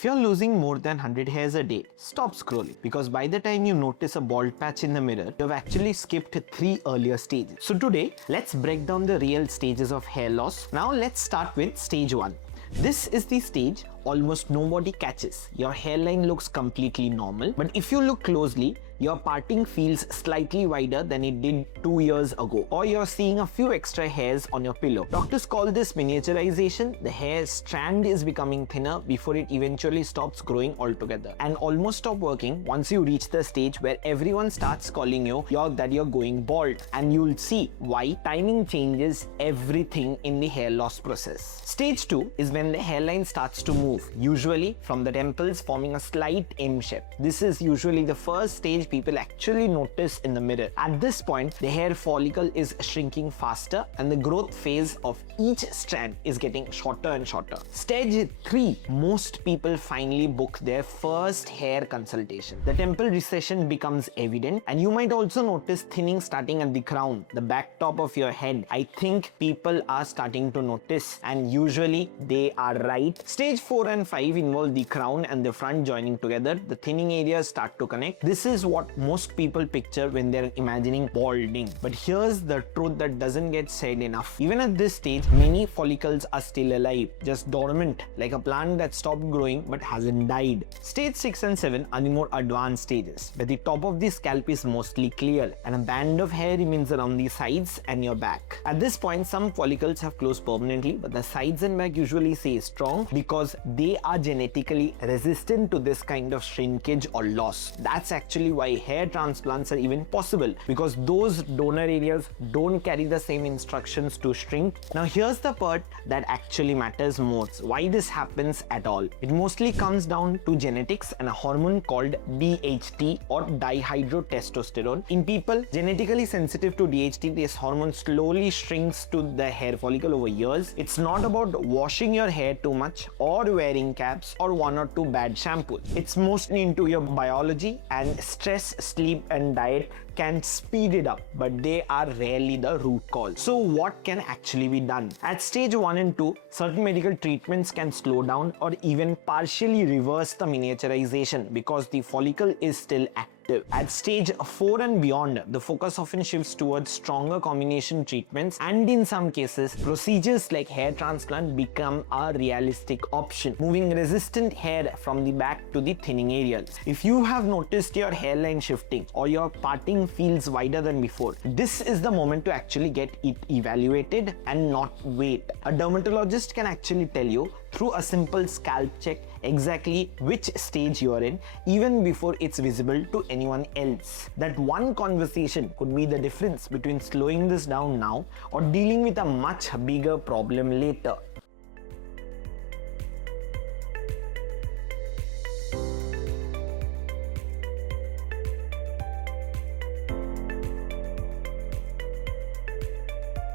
If you're losing more than 100 hairs a day, stop scrolling, because by the time you notice a bald patch in the mirror, you've actually skipped 3 earlier stages. So today, let's break down the real stages of hair loss. Now let's start with stage 1. This is the stage almost nobody catches. Your hairline looks completely normal, but if you look closely, your parting feels slightly wider than it did 2 years ago, or you're seeing a few extra hairs on your pillow. Doctors call this miniaturization. The hair strand is becoming thinner before it eventually stops growing altogether and almost stop working once you reach the stage where everyone starts calling you that you're going bald, and you'll see why timing changes everything in the hair loss process. Stage 2 is when the hairline starts to move, usually from the temples, forming a slight M shape. This is usually the first stage people actually notice in the mirror. At this point, the hair follicle is shrinking faster and the growth phase of each strand is getting shorter and shorter. Stage 3, most people finally book their first hair consultation. The temple recession becomes evident, and you might also notice thinning starting at the crown, the back top of your head. I think people are starting to notice, and usually they are right. Stage 4 and 5 involve the crown and the front joining together. The thinning areas start to connect. This is what most people picture when they're imagining balding. But here's the truth that doesn't get said enough. Even at this stage, many follicles are still alive, just dormant, like a plant that stopped growing but hasn't died. Stage 6 and 7 are the more advanced stages, where the top of the scalp is mostly clear and a band of hair remains around the sides and your back. At this point, some follicles have closed permanently, but the sides and back usually stay strong because they are genetically resistant to this kind of shrinkage or loss. That's actually why hair transplants are even possible, because those donor areas don't carry the same instructions to shrink. Now here's the part that actually matters most, why this happens at all. It mostly comes down to genetics and a hormone called DHT, or dihydrotestosterone. In people genetically sensitive to DHT, this hormone slowly shrinks to the hair follicle over years. It's not about washing your hair too much or wearing caps or 1 or 2 bad shampoos. It's mostly into your biology, and stress, sleep and diet can speed it up, but they are rarely the root cause. So what can actually be done? At stage 1 and 2, certain medical treatments can slow down or even partially reverse the miniaturization because the follicle is still active. At stage 4 and beyond, the focus often shifts towards stronger combination treatments, and in some cases, procedures like hair transplant become a realistic option, moving resistant hair from the back to the thinning areas. If you have noticed your hairline shifting or your parting feels wider than before, this is the moment to actually get it evaluated and not wait. A dermatologist can actually tell you through a simple scalp check exactly which stage you are in, even before it's visible to anyone else. That one conversation could be the difference between slowing this down now or dealing with a much bigger problem later.